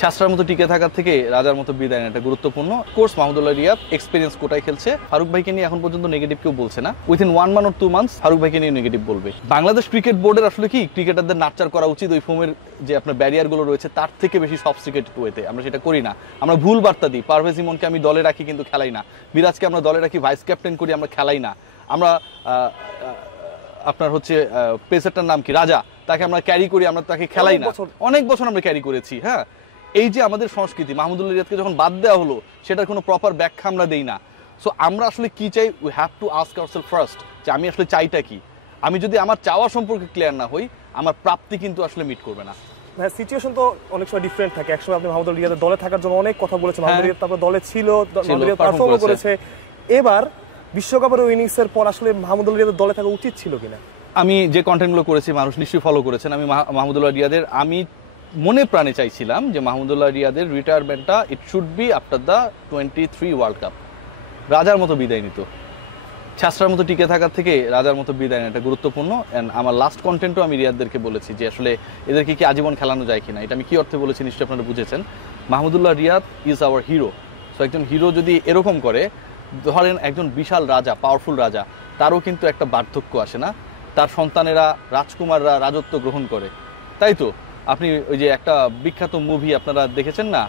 ছাত্রার মতো টিকে থাকার থেকে রাজার মতো বিদায় নেওয়াটা গুরুত্বপূর্ণ। কোর্স মাহমুদুল্লাহ রিয়াদ এক্সপিরিয়েন্স কোটায় খেলছে, ফারুক ভাইকে নিয়ে এখন পর্যন্ত নেগেটিভ কেউ বলছে না। Within 1 month or 2 months Faruk ভাইকে নিয়ে নেগেটিভ বলবে। বাংলাদেশ ক্রিকেট বোর্ডের আসলে কি ক্রিকেটারদের নার্চার করা উচিত ওই ফোমের যে আপনার ব্যারিয়ার গুলো রয়েছে তার থেকে বেশি সফিস্টিকেটেড ওয়েতে। আমরা সেটা করি না, আমরা ভুল বার্তা দিই। পারভেজ ইমনকে আমি দলে রাখি কিন্তু খেলাই না, মিরাজকে আমরা দলে রাখি ভাইস ক্যাপ্টেন করি, আমরা খেলাই না। আমরা আপনার হচ্ছে পেসারটার নাম কি রাজা, তাকে আমরা ক্যারি করি, আমরা তাকে খেলাই না। অনেক বছর আমরা ক্যারি করেছি। হ্যাঁ, এই যে আমাদের সংস্কৃতি, মাহমুদুল্লাহ রিয়াদকে যখন বাদ দেওয়া হলো সেটার কোনো প্রপার ব্যাখ্যা আমরা দেই না। সো আমরা আসলে কি চাই, we have to ask ourself first যে আমি আসলে চাইটা কি। আমি যদি আমার চাওয়া সম্পর্কে ক্লিয়ার না হই, আমার প্রাপ্তি কিন্তু আসলে মিট করবে না। হ্যাঁ, সিচুয়েশন তো অনেক সময় ডিফারেন্ট থাকে। একসময় আপনি মাহমুদুল্লাহ রিয়াদের দলে থাকার জন্য অনেক কথা বলেছেন, মাহমুদুল্লাহ রিয়াদ তারপর দলে ছিল, মাহমুদুল্লাহ রিয়াদ পারফর্ম করেছে। এবার বিশ্বকাপের ইনিংস এর পর আসলে মাহমুদুল্লাহ রিয়াদের দলে থাকা উচিত ছিল কিনা? আমি যে কন্টেন্টগুলো করেছি মানুষ নিশ্চয়ই ফলো করেছেন। আমি মাহমুদুল্লাহ রিয়াদের আমি মনে প্রাণে চাইছিলাম যে মাহমুদুল্লাহ রিয়াদের রিটায়ারমেন্টটা it should be after the 23 world cup. রাজার মতো বিদায় নিত। ছাত্রার মতো টিকে থাকার থেকে রাজার মতো বিদায় নেওয়াটা গুরুত্বপূর্ণ। অ্যান্ড আমার লাস্ট কন্টেন্টও আমি রিয়াদদেরকে বলেছি যে আসলে এদেরকে কি আজীবন খেলানো যায় কিনা। এটা আমি কি অর্থে বলেছি নিশ্চয়ই আপনারা বুঝেছেন। Mahmudullah Riyad is our hero. So একজন হিরো যদি এরকম করে, ধরেন একজন বিশাল রাজা, পাওয়ারফুল রাজা, তারও কিন্তু একটা বার্ধক্য আসে না, তার সন্তানেরা রাজকুমাররা রাজত্ব গ্রহণ করে, তাই তো? আপনি ওই যে একটা বিখ্যাত মুভি আপনারা দেখেছেন না,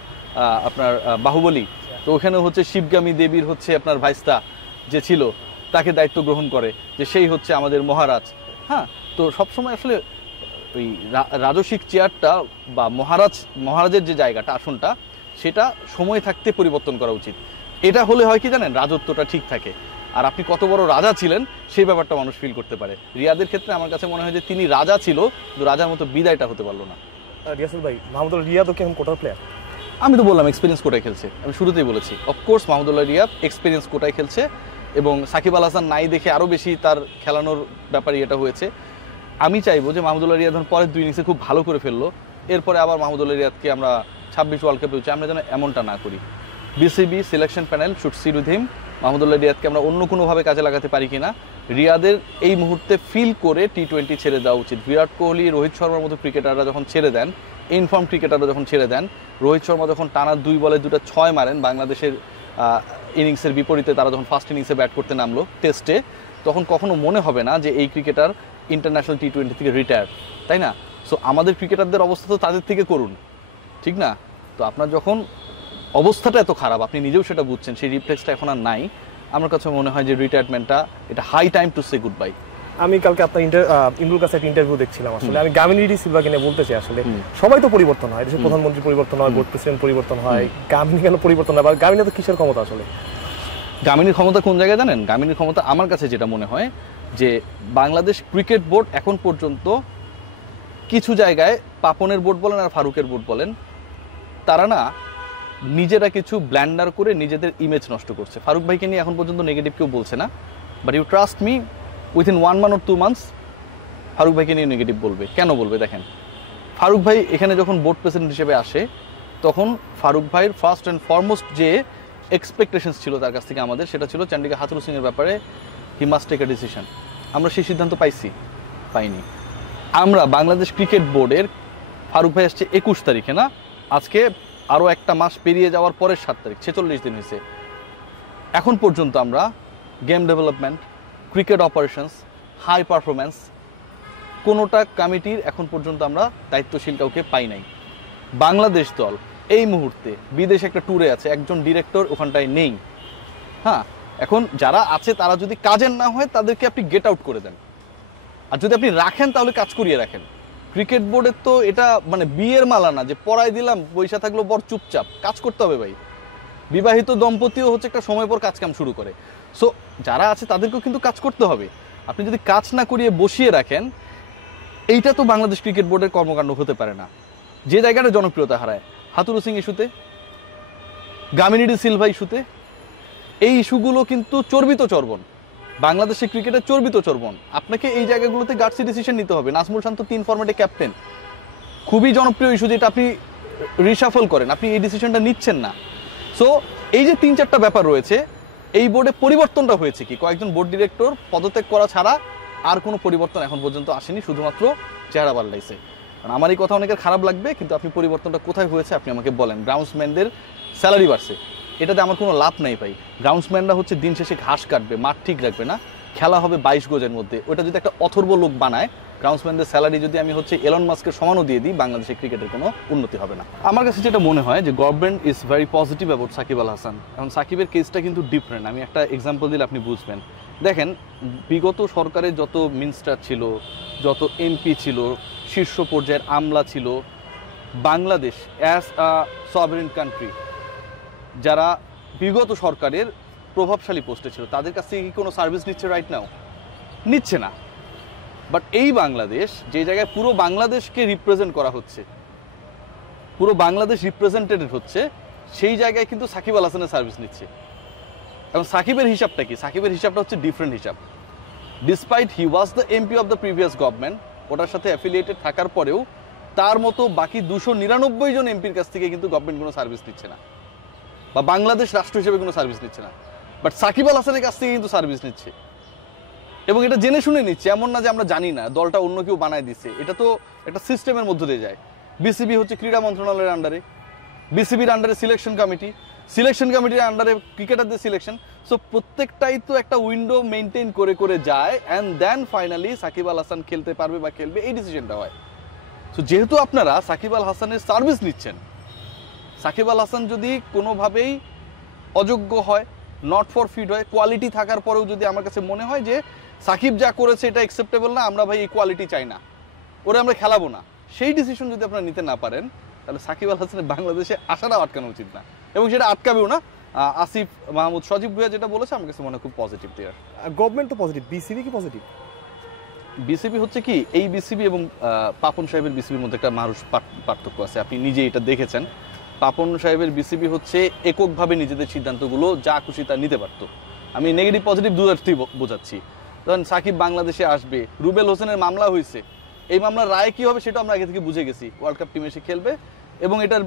আপনার বাহুবলী, তো ওখানে হচ্ছে শিবগামী দেবীর হচ্ছে আপনার ভাইস্তা যে ছিল তাকে দায়িত্ব গ্রহণ করে যে সেই হচ্ছে আমাদের মহারাজ। হ্যাঁ, তো সবসময় আসলে ওই রাজসিক চেয়ারটা বা মহারাজের যে জায়গাটা, আসনটা, সেটা সময় থাকতে পরিবর্তন করা উচিত। এটা হলে হয় কি জানেন, রাজত্বটা ঠিক থাকে। আর আপনি কত বড় রাজা ছিলেন সেই ব্যাপারটা মানুষ ফিল করতে পারে। রিয়াদের ক্ষেত্রে আমার কাছে মনে হয় যে তিনি রাজা ছিল কিন্তু রাজার মতো বিদায়টা হতে পারলো না। রিয়াসুল ভাই, মাহমুদুল্লাহ রিয়াদও কি এখন কোটার প্লেয়ার? আমি তো বললাম এক্সপিরিয়েন্স কোটায় খেলছে, আমি শুরুতেই বলেছি। অফকোর্স মাহমুদুল্লাহ রিয়াদ এক্সপিরিয়েন্স কোটায় খেলছে এবং সাকিব আল হাসান নাই দেখে আরও বেশি তার খেলানোর ব্যাপারে এটা হয়েছে। আমি চাইবো যে মাহমুদুল্লাহ রিয়াদ পরের 2 ইনিংসে খুব ভালো করে ফেললো, এরপরে আবার মাহমুদুল্লাহ রিয়াদকে আমরা 26 ওয়ার্ল্ড কাপে হচ্ছে, আমরা যেন এমনটা না করি। BCB selection panel should see with him. Mahmudullah রিয়াদকে আমরা অন্য কোনোভাবে কাজে লাগাতে পারি কিনা। রিয়াদের এই মুহূর্তে ফিল করে T20 ছেড়ে দেওয়া উচিত। বিরাট কোহলি, রোহিত শর্মার মতো ক্রিকেটাররা যখন ছেড়ে দেন, ইনফর্ম ক্রিকেটাররা যখন ছেড়ে দেন, রোহিত শর্মা যখন টানা 2 বলে 2টা 6 মারেন বাংলাদেশের ইনিংসের বিপরীতে, তারা যখন ফার্স্ট ইনিংসে ব্যাট করতে নামলো টেস্টে, তখন কখনো মনে হবে না যে এই ক্রিকেটার ইন্টারন্যাশনাল T20 থেকে রিটায়ার, তাই না? সো আমাদের ক্রিকেটারদের অবস্থা তো তাদের থেকে করুন, ঠিক না? তো আপনার যখন অবস্থাটা এত খারাপ, আপনি নিজেও সেটা বুঝছেন, সেই রিফ্লেক্সটা এখন আর নাই, আমার কাছে মনে হয় যে রিটায়ারমেন্টটা এটা high time to say goodbye. আমি কালকে আপনার ইমরুল কাছে একটা ইন্টারভিউ দেখছিলাম। আসলে আমি গামিনী সিলভাকে নিয়ে বলতে চাই, আসলে সবাই তো পরিবর্তন হয়, দেশের প্রধানমন্ত্রী পরিবর্তন হয়, বোর্ড প্রেসিডেন্ট পরিবর্তন হয়, গামিনী কেন পরিবর্তন হয়? গামিনী তো কিসের ক্ষমতা আসলে? গামিনীর ক্ষমতা কোন জায়গায় জানেন? গামিনীর ক্ষমতা আমার কাছে যেটা মনে হয় যে বাংলাদেশ ক্রিকেট বোর্ড এখন পর্যন্ত কিছু জায়গায়, পাপনের বোর্ড বলেন আর ফারুকের বোর্ড বলেন, তারা না নিজেরা কিছু ব্ল্যান্ডার করে নিজেদের ইমেজ নষ্ট করছে। ফারুক ভাইকে নিয়ে এখন পর্যন্ত নেগেটিভ কেউ বলছে না, but you trust me, within 1 month or 2 months Faruk ভাইকে নিয়ে নেগেটিভ বলবে। কেন বলবে দেখেন, ফারুক ভাই এখানে যখন বোর্ড প্রেসিডেন্ট হিসেবে আসে, তখন ফারুক ভাইয়ের ফার্স্ট অ্যান্ড ফরমোস্ট যে এক্সপেকটেশনস ছিল তার কাছ থেকে আমাদের, সেটা ছিল চন্ডিকা হাথুরু সিংয়ের ব্যাপারে he must take a decision. আমরা সেই সিদ্ধান্ত পাইনি। আমরা বাংলাদেশ ক্রিকেট বোর্ডের ফারুক ভাই আসছে 21 তারিখে না, আজকে আরও একটা মাস পেরিয়ে যাওয়ার পরের 7 তারিখ, 46 দিন হয়েছে। এখন পর্যন্ত আমরা game development, cricket operations, high performance, কোনোটা কমিটির এখন পর্যন্ত আমরা দায়িত্বশীল কাউকে পাই নাই। বাংলাদেশ দল এই মুহূর্তে বিদেশে একটা ট্যুরে আছে, একজন ডিরেক্টর ওখানটায় নেই। হ্যাঁ, এখন যারা আছে তারা যদি কাজের না হয় তাদেরকে আপনি গেট আউট করে দেন, আর যদি আপনি রাখেন তাহলে কাজ করিয়ে রাখেন। ক্রিকেট বোর্ডের তো এটা মানে বিয়ের মালা না যে পড়াই দিলাম পয়সা থাকলো বর চুপচাপ, কাজ করতে হবে ভাই। বিবাহিত দম্পতিও হচ্ছে একটা সময় পর কাজকাম শুরু করে। সো যারা আছে তাদেরকেও কিন্তু কাজ করতে হবে। আপনি যদি কাজ না করিয়ে বসিয়ে রাখেন, এইটা তো বাংলাদেশ ক্রিকেট বোর্ডের কর্মকাণ্ড হতে পারে না। যে জায়গাটা জনপ্রিয়তা হারায়, হাথুরু সিং ইস্যুতে, গামিনী সিলভা ইস্যুতে, এই ইস্যুগুলো কিন্তু চর্বিত চর্বণ, বাংলাদেশের ক্রিকেটের চর্বিত চর্বণ। আপনাকে এই জায়গাগুলোতে গার্ডসি ডিসিশন নিতে হবে। নাজমুল শান্ত 3 ফরম্যাটে ক্যাপ্টেন, খুবই জনপ্রিয় ইস্যু, যেটা আপনি রিশাফল করেন, আপনি এই ডিসিশনটা নিচ্ছেন না। সো এই যে 3-4টা ব্যাপার রয়েছে, এই বোর্ডে পরিবর্তনটা হয়েছে কি? কয়েকজন বোর্ড ডিরেক্টর পদত্যাগ করা ছাড়া আর কোনো পরিবর্তন এখন পর্যন্ত আসেনি, শুধুমাত্র চেহারা পাল্টাইছে। কারণ আমার এই কথা অনেকের খারাপ লাগবে, কিন্তু আপনি পরিবর্তনটা কোথায় হয়েছে আপনি আমাকে বলেন। গ্রাউন্ডসম্যানদের স্যালারি বাড়ছে, এটাতে আমার কোনো লাভ নাই ভাই। গ্রাউন্ডসম্যানরা হচ্ছে দিন শেষে ঘাস কাটবে, মাঠ ঠিক রাখবে না, খেলা হবে 22 গজের মধ্যে। ওটা যদি একটা অথর্ব লোক বানায়, গ্রাউন্ডসম্যানদের স্যালারি যদি আমি হচ্ছে এলন মাস্কের সমানও দিয়ে দিই, বাংলাদেশের ক্রিকেটের কোনো উন্নতি হবে না। আমার কাছে যেটা মনে হয় যে government is very positive about Shakib Al Hasan. এখন সাকিবের কেসটা কিন্তু ডিফারেন্ট, আমি একটা এক্সাম্পল দিলে আপনি বুঝবেন। দেখেন, বিগত সরকারের যত মিনিস্টার ছিল, যত এমপি ছিল, শীর্ষ পর্যায়ের আমলা ছিল, Bangladesh as a sovereign country যারা বিগত সরকারের প্রভাবশালী পোস্টে ছিল, তাদের কাছ থেকে কি কোনো সার্ভিস নিচ্ছে রাইট নাও? নিচ্ছে না। বাট এই বাংলাদেশ, যে জায়গায় পুরো বাংলাদেশকে রিপ্রেজেন্ট করা হচ্ছে, পুরো বাংলাদেশ রিপ্রেজেন্টেড হচ্ছে, সেই জায়গায় কিন্তু সাকিব আল হাসানের সার্ভিস নিচ্ছে। এবং সাকিবের হিসাবটা কি? সাকিবের হিসাবটা হচ্ছে ডিফারেন্ট হিসাব। Despite he was the MP of the previous government, ওটার সাথে অ্যাফিলিয়েটেড থাকার পরেও তার মতো বাকি 299 জন এমপির কাছ থেকে কিন্তু গভর্নমেন্ট কোনো সার্ভিস নিচ্ছে না, বা বাংলাদেশ রাষ্ট্র হিসেবে কোনো সার্ভিস নিচ্ছে না। বাট সাকিব আল হাসানের কাছ থেকে কিন্তু সার্ভিস নিচ্ছে, এবং এটা জেনে শুনে নিচ্ছে। এমন না যে আমরা জানি না, দলটা অন্য কেউ বানায় দিচ্ছে। এটা তো একটা সিস্টেমের মধ্যে দিয়ে যায়। বিসিবি হচ্ছে ক্রীড়া মন্ত্রণালয়ের আন্ডারে, বিসিবির আন্ডারে সিলেকশন কমিটি, সিলেকশন কমিটির আন্ডারে ক্রিকেটারদের সিলেকশন। সো প্রত্যেকটাই তো একটা উইন্ডো মেনটেন করে করে যায়, and then finally Shakib Al Hasan খেলতে পারবে বা খেলবে, এই ডিসিশনটা হয়। সো যেহেতু আপনারা সাকিব আল হাসানের সার্ভিস নিচ্ছেন, সাকিব আল হাসান যদি কোনোভাবেই অযোগ্য হয়, নট ফর ফিট হয়, কোয়ালিটি থাকার পরেও যদি আমার কাছে মনে হয় যে সাকিব যা করেছে এটা অ্যাকসেপ্টেবল না, আমরা ভাই এই কোয়ালিটি চাই না, ওরা আমরা খেলাবো না, সেই ডিসিশন যদি আপনারা নিতে না পারেন, তাহলে সাকিব আল হাসানের বাংলাদেশে আসাটাও আটকানো উচিত না, এবং সেটা আটকাবেও না। আসিফ মাহমুদ সজীব ভুঁইয়া যেটা বলেছে আমার কাছে মনে হয় খুব পজিটিভ দেয়ার। গভর্নমেন্ট তো পজিটিভ, বিসিবি কি পজিটিভ? বিসিবি হচ্ছে কি, এই বিসিবি এবং পাপন সাহেবের বিসিবির মধ্যে একটা মানুষ পার্থক্য আছে, আপনি নিজে এটা দেখেছেন। পাপন সাহেবের বিসিবি হচ্ছে এককভাবে নিজেদের সিদ্ধান্তগুলো যা খুশি তা নিতে পারতো। আমি নেগেটিভ পজিটিভ দুটাই বোঝাচ্ছি। ধরেন সাকিব বাংলাদেশে আসবে, রুবেল হোসেনের মামলা হয়েছে, এই মামলার রায় কি হবে সেটা আমরা আগে থেকে বুঝে গেছি, ওয়ার্ল্ড কাপ টিম এসে খেলবে এবং এটার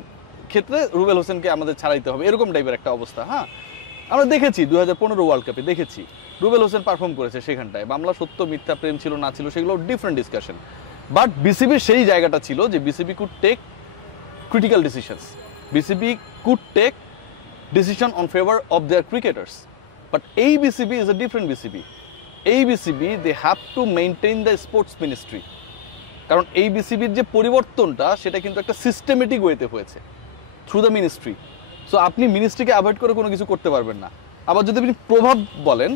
ক্ষেত্রে রুবেল হোসেনকে আমাদের ছাড়াইতে হবে, এরকম টাইপের একটা অবস্থা। হ্যাঁ, আমরা দেখেছি 2015 ওয়ার্ল্ড কাপে দেখেছি রুবেল হোসেন পারফর্ম করেছে, সেখানটায় মামলা সত্য মিথ্যা, প্রেম ছিল না ছিল, সেগুলো ডিফারেন্ট ডিসকাশন। বাট বিসিবির সেই জায়গাটা ছিল যে BCB could take critical decisions, BCB could take decision on favour of their cricketers. But এই BCB is a different BCB. এই BCB they have to maintain the sports ministry, কারণ এই বিসিবির যে পরিবর্তনটা সেটা কিন্তু একটা সিস্টেমেটিক ওয়েতে হয়েছে থ্রু দ্য মিনিস্ট্রি। সো আপনি মিনিস্ট্রিকে অ্যাভয়েড করে কোনো কিছু করতে পারবেন না। আবার যদি আপনি প্রভাব বলেন,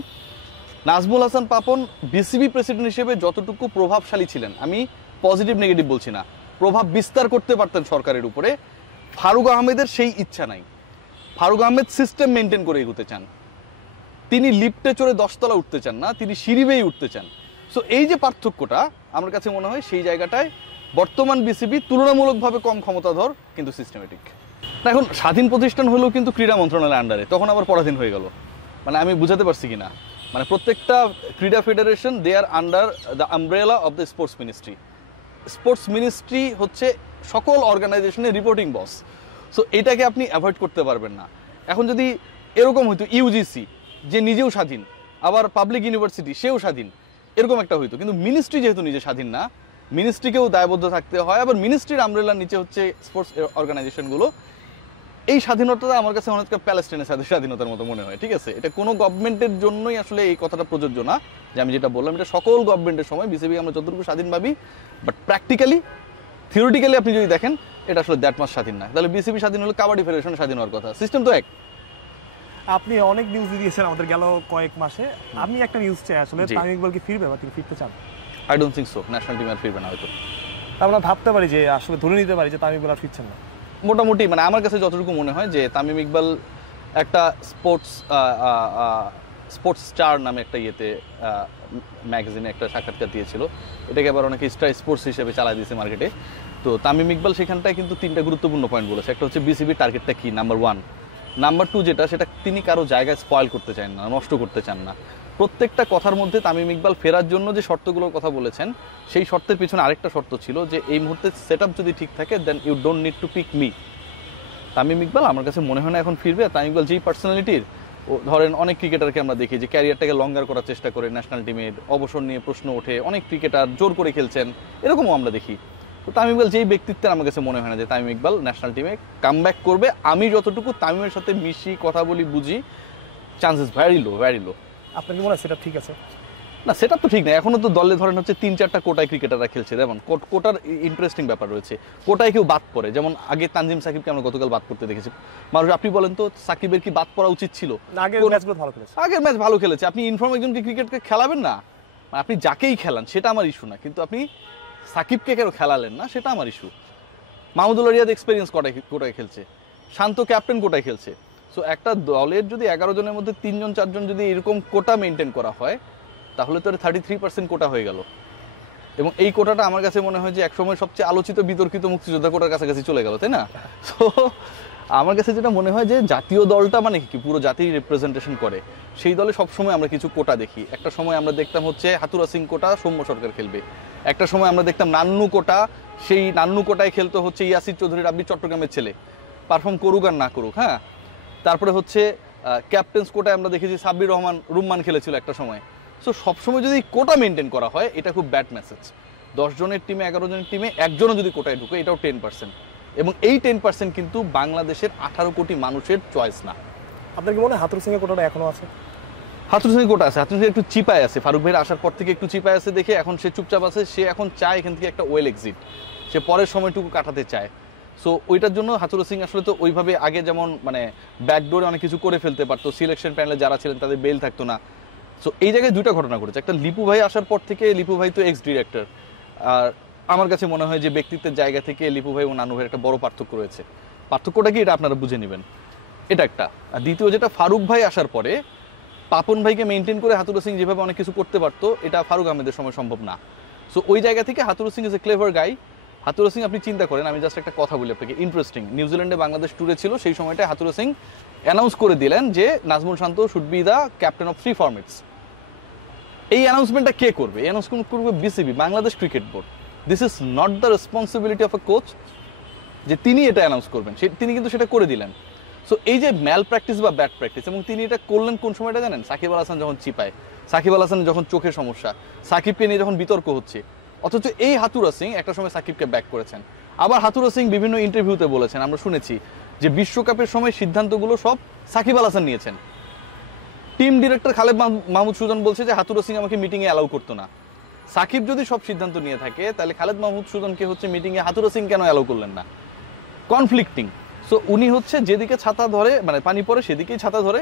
নাজমুল হাসান পাপন বিসিবি প্রেসিডেন্ট হিসেবে যতটুকু প্রভাবশালী ছিলেন, আমি পজিটিভ নেগেটিভ বলছি না, প্রভাব বিস্তার করতে পারতেন সরকারের উপরে, ফারুক আহমেদের সেই ইচ্ছা নাই। ফারুক আহমেদ সিস্টেম মেনটেন করে এগোতে চান, তিনি লিফটে চড়ে 10 তলা উঠতে চান না, তিনি সিঁড়ি বেয়ে উঠতে চান। সো এই যে পার্থক্যটা আমার কাছে মনে হয় সেই জায়গাটায় বর্তমান বিসিবি তুলনামূলকভাবে কম ক্ষমতাধর কিন্তু সিস্টেমেটিক। এখন স্বাধীন প্রতিষ্ঠান হলেও কিন্তু ক্রীড়া মন্ত্রণালয়ের আন্ডারে, তখন আবার পরাধীন হয়ে গেল। মানে আমি বুঝাতে পারছি কিনা, মানে প্রত্যেকটা ক্রীড়া federation they are under the umbrella of the sports ministry. Sports ministry হচ্ছে সকল অর্গানাইজেশনের রিপোর্টিং বস। সো এটাকে আপনি অ্যাভয়েড করতে পারবেন না। এখন যদি এরকম হইতো ইউজিসি, যে নিজেও স্বাধীন, আবার পাবলিক ইউনিভার্সিটি সেও স্বাধীন, এরকম একটা হইতো, কিন্তু মিনিস্ট্রি যেহেতু নিজে স্বাধীন না, মিনিস্ট্রিকেও দায়বদ্ধ থাকতে হয়, আবার মিনিস্ট্রির আমব্রেলার নিচে হচ্ছে স্পোর্টস অর্গানাইজেশনগুলো। এই স্বাধীনতাটা আমার কাছে অনেকটা প্যালেস্টাইনের স্বাধীনতার মতো মনে হয়। ঠিক আছে, এটা কোনো গভর্নমেন্টের জন্যই আসলে এই কথাটা প্রযোজ্য না, যে আমি যেটা বললাম এটা সকল গভর্নমেন্টের সময় বিসিবি আমরা যতটুকু স্বাধীন ভাবি, বাট প্র্যাকটিক্যালি থিওরিটিক্যালি আপনি যদি দেখেন এটা আসলে দ্যাট মাস স্বাধীন না। তাহলে বিসিবি স্বাধীন হলে কাবাডি ফেডারেশন স্বাধীন হওয়ার কথা, সিস্টেম তো এক। আপনি অনেক নিউজ দিয়েছেন আমাদের গেল কয়েক মাসে, আমি একটা নিউজ চাই আসলে, তামিম ইকবাল কি ফিরবে বা তিনি ফিরতে চান? I don't think so, national team আর ফিরবে না হয়তো। আমরা ভাবতে পারি যে আসলে ধরে নিতে পারি যে তামিম ইকবাল আর ফিরছেন না। মোটামুটি মানে আমার কাছে যতটুকু মনে হয় যে তামিম ইকবাল একটা স্পোর্টস স্টার নামে একটা ইয়েতে ম্যাগাজিনে একটা সাক্ষাৎকার দিয়েছিল, এটাকে আবার অনেকে স্টার স্পোর্টস হিসেবে চালাই দিয়েছে মার্কেটে। তো তামিম ইকবাল সেখানটায় কিন্তু 3টা গুরুত্বপূর্ণ পয়েন্ট বলেছে। একটা হচ্ছে বিসিবির টার্গেটটা কি, নাম্বার 1। নাম্বার 2 যেটা, সেটা তিনি কারো জায়গায় স্পয়েল করতে চান না, নষ্ট করতে চান না। প্রত্যেকটা কথার মধ্যে তামিম ইকবাল ফেরার জন্য যে শর্তগুলোর কথা বলেছেন, সেই শর্তের পিছনে আরেকটা শর্ত ছিল যে এই মুহূর্তে সেট আপ যদি ঠিক থাকে then you don't need to pick me. Tamim Iqbal আমার কাছে মনে হয় না এখন ফিরবে। তামিম ইকবাল যেই পার্সোনালিটির, ধরেন অনেক ক্রিকেটারকে আমরা দেখি যে ক্যারিয়ারটাকে লঙ্গার করার চেষ্টা করে, ন্যাশনাল টিমের অবসর নিয়ে প্রশ্ন ওঠে, অনেক ক্রিকেটার জোর করে খেলছেন, এরকমও আমরা দেখি। তো তামিম ইকবাল যেই ব্যক্তিত্বের আমার কাছে মনে হয় না যে তামিম ইকবাল ন্যাশনাল টিমে কামব্যাক করবে। আমি যতটুকু তামিমের সাথে মিশি, কথা বলি, বুঝি, চান্সেস ভ্যারি লো। আপনার কি মনে হয় সেটা ঠিক আছে? না, সেটা তো ঠিক না। এখনো তো দলে ধরেন হচ্ছে 3-4টা কোটায় ক্রিকেটাররা খেলছে। যেমন কোটার ইন্টারেস্টিং ব্যাপার রয়েছে, কোটায় কেউ বাদ পড়ে। যেমন আগে তানজিম সাকিবকে আমরা গতকাল বাদ পড়তে দেখেছি। মানুষ, আপনি বলেন তো সাকিবের কি বাদ পড়া উচিত ছিল? আগের ম্যাচগুলো ভালো খেলেছে, আগের ম্যাচ ভালো খেলেছে। আপনি ইনফর্ম একজনকে ক্রিকেটকে খেলাবেন না? আপনি যাকেই খেলান সেটা আমার ইস্যু না, কিন্তু আপনি সাকিবকে কেন খেলালেন না সেটা আমার ইস্যু। মাহমুদুল্লাহ রিয়াদ এক্সপিরিয়েন্স কোটায় খেলছে, শান্ত ক্যাপ্টেন কোটায় খেলছে। সো একটা দলের যদি 11 জনের মধ্যে 3-4 জন যদি এরকম কোটা মেনটেন করা হয়, তাহলে তো 33% কোটা হয়ে গেল। এবং এই কোটাটা আমার কাছে মনে হয় যে একসময় সবচেয়ে আলোচিত বিতর্কিত মুক্তিযোদ্ধা কোটার কাছাকাছি চলে গেল, তাই না? তো আমার কাছে যেটা মনে হয় যে জাতীয় দলটা মানে কি পুরো জাতির রিপ্রেজেন্টেশন করে, সেই দলে সবসময় আমরা কিছু কোটা দেখি। একটা সময় আমরা দেখতাম হচ্ছে হাতুরা সিং কোটা সৌম্য সরকার খেলবে, একটা সময় আমরা দেখতাম নান্নু কোটা, সেই নান্নু কোটায় খেলতে হচ্ছে ইয়াসির চৌধুরী রাব্বি চট্টগ্রামের ছেলে, পারফর্ম করুক আর না করুক। হ্যাঁ, তারপরে হচ্ছে ক্যাপ্টেন্স কোটায় আমরা দেখেছি সাব্বির রহমান রুম্মান খেলেছিল একটা সময়। সো সবসময় যদি কোটা মেনটেন করা হয়, এটা খুব ব্যাড মেসেজ। 10 জনের টিমে 11 জনের টিমে একজনও যদি কোটায় ঢুকে, এটাও 10%। এবং এই 10% কিন্তু বাংলাদেশের 18 কোটি মানুষের চয়েস না। আপনার কি মনে হয় হাতুরু সিং এর কোটাটা এখনো আছে? হাতুরু সিং কোটা আছে, হাতুরু সিং একটু চিপায় আছে। ফারুক ভাইয়ের আসার পর থেকে একটু চিপায় আছে দেখে এখন সে চুপচাপ আছে। সে এখন চায় এখান থেকে একটা ওয়েল এক্সিট, সে পরের সময়টুকু কাটাতে চায়। সো ওইটার জন্য হাতুরু সিং আসলে তো ওইভাবে আগে যেমন মানে ব্যাকডোরে অনেক কিছু করে ফেলতে পারতো, সিলেকশন প্যানেলে যারা ছিলেন তাদের বেল থাকতো না। সো এই জায়গায় দুইটা ঘটনা ঘটেছে। একটা, লিপু ভাই আসার পর থেকে, লিপু ভাই তো এক্স ডিরেক্টর, আর আমার কাছে মনে হয় যে ব্যক্তিত্বের জায়গা থেকে লিপু ভাই এবং নানু ভাইয়ের একটা বড় পার্থক্য রয়েছে। পার্থক্যটা কি এটা আপনারা বুঝে নেবেন, এটা একটা। আর দ্বিতীয় যেটা, ফারুক ভাই আসার পরে পাপন ভাইকে মেনটেন করে হাতুরু সিং যেভাবে অনেক কিছু করতে পারতো, এটা ফারুক আহমেদের সময় সম্ভব না। সো ওই জায়গা থেকে Hathurusingha is a clever guy. Hathurusingha, আপনি চিন্তা করেন, আমি জাস্ট একটা কথা বলি আপনাকে, ইন্টারেস্টিং। নিউজিল্যান্ডে বাংলাদেশ ট্যুরে ছিল, সেই সময়টায় হাতুরু সিং অ্যানাউন্স করে দিলেন যে Najmul Shanto should be the captain of 3 formats. এই অ্যানাউন্সমেন্টটা কে করবে? এই অ্যানাউন্সমেন্ট করবে BCB, Bangladesh cricket board. This is not the responsibility of a coach যে তিনি এটা অ্যানাউন্স করবেন, তিনি কিন্তু সেটা করে দিলেন। সো এই যে ম্যাল প্র্যাকটিস বা ব্যাড প্র্যাকটিস, এবং তিনি এটা করলেন কোন সময়টা জানেন? সাকিব আল হাসান যখন চিপায়, সাকিব আল হাসানের যখন চোখের সমস্যা, সাকিবকে নিয়ে যখন বিতর্ক হচ্ছে, অথচ এই হাতুরা সিং একটা সময় সাকিবকে ব্যাক করেছেন। আবার হাতুরা সিং বিভিন্ন ইন্টারভিউতে বলেছেন, আমরা শুনেছি যে বিশ্বকাপের সময় সিদ্ধান্তগুলো সব সাকিব আল হাসান নিয়েছেন। টিম ডিরেক্টর খালেদ মাহমুদ সুজন বলছে যে হাতুরা সিং আমাকে মিটিংয়ে অ্যালাউ করতো না। সাকিব যদি সব সিদ্ধান্ত নিয়ে থাকে, তাহলে খালেদ মাহমুদ সুজনকে হচ্ছে মিটিংয়ে হাতুরা সিং কেন অ্যালাউ করলেন না? কনফ্লিক্টিং। সো উনি হচ্ছে যেদিকে ছাতা ধরে, মানে পানি পড়ে সেদিকেই ছাতা ধরে,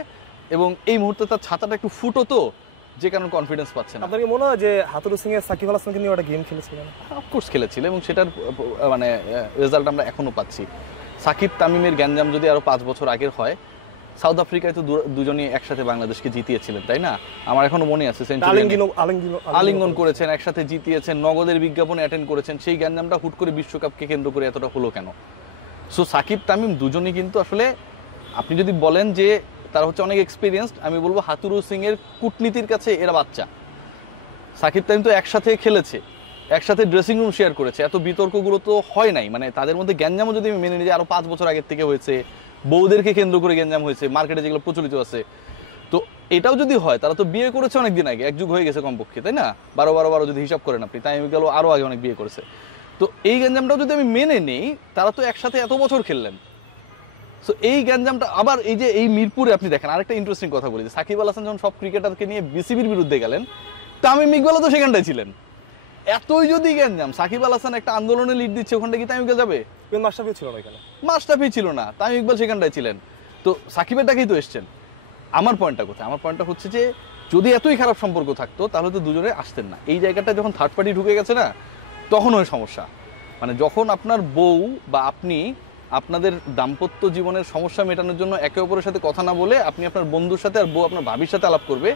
এবং এই মুহূর্তে তার ছাতাটা একটু ফুটো, তো যে কারণে কনফিডেন্স পাচ্ছে না। আপনার কি মনে হয় যে হাতুরু সিং এর সাকিব আল হাসানকে নিয়ে একটা গেম খেলেছে? অফকোর্স খেলেছিল, এবং সেটার মানে রেজাল্ট আমরা এখনো পাচ্ছি। সাকিব তামিমের গ্যাঞ্জাম যদি আরো 5 বছর আগের হয়, সাউথ আফ্রিকায় তো দুজনই একসাথে বাংলাদেশকে জিতিয়েছিলেন, তাই না? আমার এখনো মনে আছে, আলিঙ্গন করেছেন, একসাথে জিতিয়েছেন, নগদের বিজ্ঞাপনে অ্যাটেন্ড করেছেন। সেই গ্যাঞ্জামটা হুট করে বিশ্বকাপকে কেন্দ্র করে এতটা হলো কেন? সো সাকিব তামিম দুজনই কিন্তু আসলে, আপনি যদি বলেন যে তারা হচ্ছে অনেক এক্সপিরিয়েন্সড, আমি বলবো হাতুরু সিং এর কূটনীতির কাছে এরা বাচ্চা। সাকিব তামিম তো একসাথে খেলেছে, একসাথে ড্রেসিং রুম শেয়ার করেছে, এত বিতর্কগুলো তো হয় নাই। মানে তাদের মধ্যে গ্যাঞ্জামও যদি আমি মেনে নিই যে আরো 5 বছর আগের থেকে হয়েছে, বউদেরকে কেন্দ্র করে গ্যাঞ্জাম হয়েছে, মার্কেটে যেগুলো প্রচলিত আছে, তো এটাও যদি হয়, তারা তো বিয়ে করেছে অনেকদিন আগে, 1 যুগ হয়ে গেছে কমপক্ষে, তাই না? 12 যদি হিসাব করেন আপনি, তাই আমি গেল আরো আগে অনেক বিয়ে করেছে। তো এই গ্যাঞ্জামটাও যদি আমি মেনে নিই, তারা তো একসাথে এত বছর খেললেন। সো এই গ্যাঞ্জামটা আবার এই যে এই মিরপুরে আপনি দেখেন, আরেকটা ইন্টারেস্টিং কথা বলি, সাকিব আল হাসান যখন সব ক্রিকেটারকে নিয়ে বিসিবির বিরুদ্ধে গেলেন, তামিম ইকবালও তো সেখানটায় ছিলেন। এতই যদি গ্যাঞ্জাম, সাকিব আল হাসান একটা আন্দোলনে লিড দিচ্ছে, ওখানটা কি তামিম ইকবাল যাবে? মাশরাফি ছিল না এখানে, মাশরাফি ছিল না, তামিম ইকবাল সেখানটায় ছিলেন। তো সাকিবের ডাকেই তো এসছেন। আমার পয়েন্টটা কোথায়? আমার পয়েন্টটা হচ্ছে যে যদি এতই খারাপ সম্পর্ক থাকতো, তাহলে তো দুজনে আসতেন না। এই জায়গাটা যখন থার্ড পার্টি ঢুকে গেছে না, তখন ওই সমস্যা। মানে যখন আপনার বউ বা আপনি আপনাদের দাম্পত্য জীবনের সমস্যা মেটানোর জন্য একে অপরের সাথে কথা না বলে আপনি আপনার বন্ধুর সাথে, আর বউ আপনার ভাবির সাথে আলাপ করবে,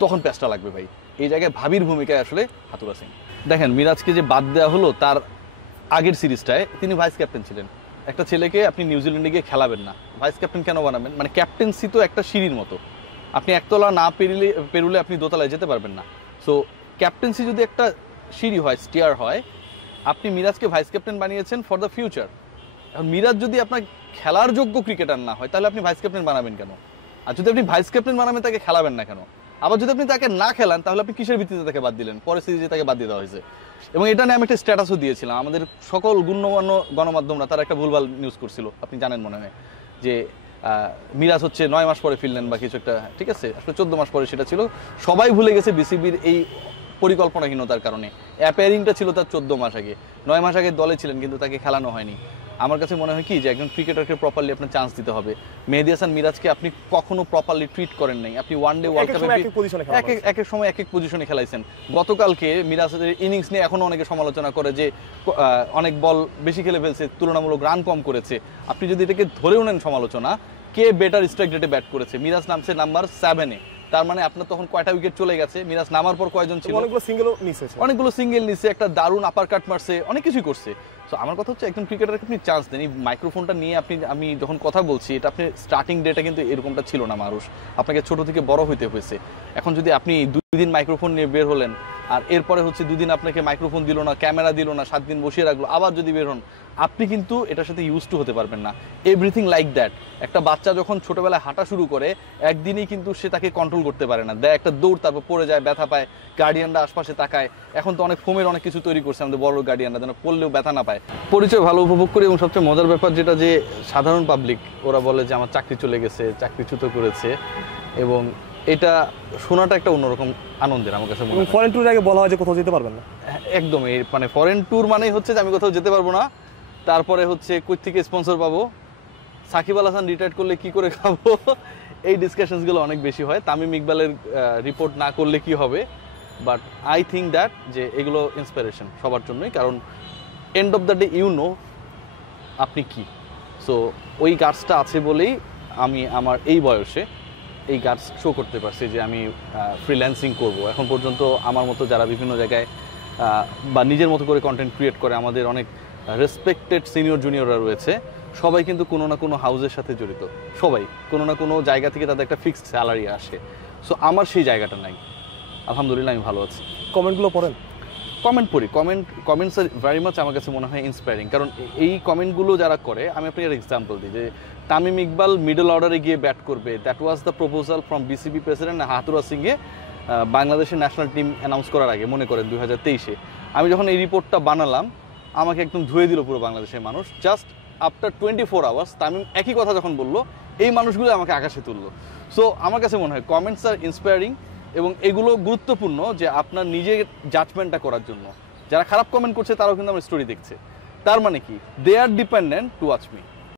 তখন প্যাচটা লাগবে ভাই। এই জায়গায় ভাবির ভূমিকায় আসলে হাতুরা সিং। দেখেন, মিরাজকে যে বাদ দেওয়া হলো, তার আগের সিরিজটায় তিনি ভাইস ক্যাপ্টেন ছিলেন। একটা ছেলেকে আপনি নিউজিল্যান্ডে গিয়ে খেলাবেন না, ভাইস ক্যাপ্টেন কেন বানাবেন? মানে ক্যাপ্টেন্সি তো একটা সিঁড়ির মতো, আপনি একতলা না পেরুলে আপনি দোতলায় যেতে পারবেন না। সো ক্যাপ্টেন্সি যদি একটা সিঁড়ি হয়, স্টিয়ার হয়, আপনি মিরাজকে ভাইস ক্যাপ্টেন বানিয়েছেন ফর দ্য ফিউচার। এখন মিরাজ যদি আপনার খেলার যোগ্য ক্রিকেটার না হয়, তাহলে আপনি ভাইস ক্যাপ্টেন বানাবেন কেন? আর যদি আপনি ভাইস ক্যাপ্টেন বানাবেন, তাকে খেলাবেন না কেন? আবার যদি আপনি তাকে না খেলান তাহলে আপনি কিসের ভিত্তিতে তাকে বাদ দিলেন, পরে সিরিজে তাকে বাদ দিয়ে দেওয়া হয়েছে। এবং এটা নিয়ে আমি একটা স্ট্যাটাসও দিয়েছিলাম, আমাদের সকল গণ্যমান্য গণমাধ্যমরা তারা একটা ভুলভাল নিউজ করছিল, আপনি জানেন মনে হয়, যে মিরাজ হচ্ছে 9 মাস পরে ফিরলেন বা কিছু একটা, ঠিক আছে, আসলে 14 মাস পরে সেটা ছিল। সবাই ভুলে গেছে বিসিবির এই পরিকল্পনাহীনতার কারণে। অ্যাপেয়ারিংটা ছিল তার 14 মাস আগে, 9 মাস আগে দলে ছিলেন কিন্তু তাকে খেলানো হয়নি। আমার কাছে মনে হয় কি যে একজন ক্রিকেটারকে প্রপারলি আপনার চান্স দিতে হবে। মেহেদী হাসান মিরাজকে আপনি কখনো প্রপারলি ট্রিট করেন নাই। আপনি ওয়ানডে ওয়ার্ল্ড কাপে এক এক সময় এক এক পজিশনে খেলাইছেন। গতকালকে মিরাজের ইনিংস নিয়ে এখনো অনেকে সমালোচনা করে যে অনেক বল বেশি খেলে ফেলছে, তুলনামূলক রান কম করেছে। আপনি যদি এটাকে ধরেও নেন সমালোচনা, কে বেটার স্ট্রাইক রেটে ব্যাট করেছে? মিরাজ নামছে নাম্বার 7-এ, তার মানে আপনার তখন কয়টা উইকেট চলে গেছে? মিরাজ নামার পর কয়জন ছিল? অনেকগুলো সিঙ্গেল নিছে, একটা দারুণ আপার কাট মারছে, অনেক কিছুই করছে। সো আমার কথা হচ্ছে একজন ক্রিকেটারকে আপনি চান্স দেন। এই মাইক্রোফোনটা নিয়ে আমি যখন কথা বলছি, এটা আপনি স্টার্টিং ডেটা কিন্তু এরকমটা ছিল না মানুষ, আপনাকে ছোট থেকে বড় হইতে হয়েছে। এখন যদি আপনি 2 দিন মাইক্রোফোন নিয়ে বের হলেন, আর এরপরে হচ্ছে 2 দিন আপনাকে মাইক্রোফোন দিল না, ক্যামেরা দিল না, 7 দিন বসিয়ে রাখলো, আবার যদি বের হন, আপনি কিন্তু এটার সাথে ইউজ টু হতে পারবেন না। Everything like that. একটা বাচ্চা যখন ছোটবেলায় হাঁটা শুরু করে, একদিনই কিন্তু সে তাকে কন্ট্রোল করতে পারে না, দেয় একটা দৌড়, তারপর পড়ে যায়, ব্যথা পায়, গার্ডিয়ানরা আশপাশে তাকায়। এখন তো অনেক ফোমের অনেক কিছু তৈরি করছে আমাদের বড় গার্ডিয়ানরা, যেন পড়লেও ব্যথা না পায়। পরিচয় ভালো উপভোগ করি। এবং সবচেয়ে মজার ব্যাপার যেটা, যে সাধারণ পাবলিক ওরা বলে যে আমার চাকরি চলে গেছে, চাকরিচ্যুত করেছে, এবং এটা শোনাটা একটা অন্যরকম আনন্দের আমার কাছে মনে হয়। ফরেন ট্যুর আগে বলা হয় যে কোথাও যেতে পারবেন না, একদমই, মানে ফরেন ট্যুর মানেই হচ্ছে যে আমি কোথাও যেতে পারবো না, তারপরে হচ্ছে কই থেকে স্পন্সর পাবো, সাকিব আল হাসান রিটায়ার করলে কি করে খাবো, এই ডিসকাশনসগুলো অনেক বেশি হয়। তামিম ইকবালের রিপোর্ট না করলে কি হবে। বাট আই থিঙ্ক দ্যাট যে এগুলো ইন্সপিরেশন সবার জন্যই, কারণ end of the day you know আপনি কি। সো ওই গার্ডসটা আছে বলেই আমি আমার এই বয়সে এই গার্ডস শো করতে পারছি যে আমি ফ্রিল্যান্সিং করব। এখন পর্যন্ত আমার মতো যারা বিভিন্ন জায়গায় বা নিজের মতো করে কন্টেন্ট ক্রিয়েট করে, আমাদের অনেক রেসপেক্টেড সিনিয়র জুনিয়ররা রয়েছে, সবাই কিন্তু কোনো না কোনো হাউজের সাথে জড়িত, সবাই কোনো না কোনো জায়গা থেকে তাদের একটা ফিক্সড স্যালারি আসে। সো আমার সেই জায়গাটা নাই, আলহামদুলিল্লাহ আমি ভালো আছি। কমেন্টগুলো পড়েন? কমেন্ট পড়ি, কমেন্টস আর ভেরি মাচ আমার কাছে মনে হয় ইন্সপায়ারিং। কারণ এই কমেন্টগুলো যারা করে, আমি আপনাকে এক্সাম্পল দিই, যে তামিম ইকবাল মিডল অর্ডারে গিয়ে ব্যাট করবে, that was the proposal from BCB president হাতুরা সিংয়ে বাংলাদেশের ন্যাশনাল টিম অ্যানাউন্স করার আগে, মনে করেন 2023-এ। আমি যখন এই রিপোর্টটা বানালাম, আমাকে একদম ধুয়ে দিল পুরো বাংলাদেশের মানুষ। জাস্ট আফটার 24 আওয়ার্স তামিম একই কথা যখন বললো, এই মানুষগুলো আমাকে আকাশে তুললো। সো আমার কাছে মনে হয় কমেন্টস আর ইন্সপায়ারিং, এবং এগুলো গুরুত্বপূর্ণ যে আপনার নিজের জাজমেন্টটা করার জন্য। যারা খারাপ কমেন্ট করছে তারাও কিন্তু আমার স্টোরি দেখছে, তার মানে কি, দে আর ডিপেন্ডেন্ট টু ওয়াচ মি।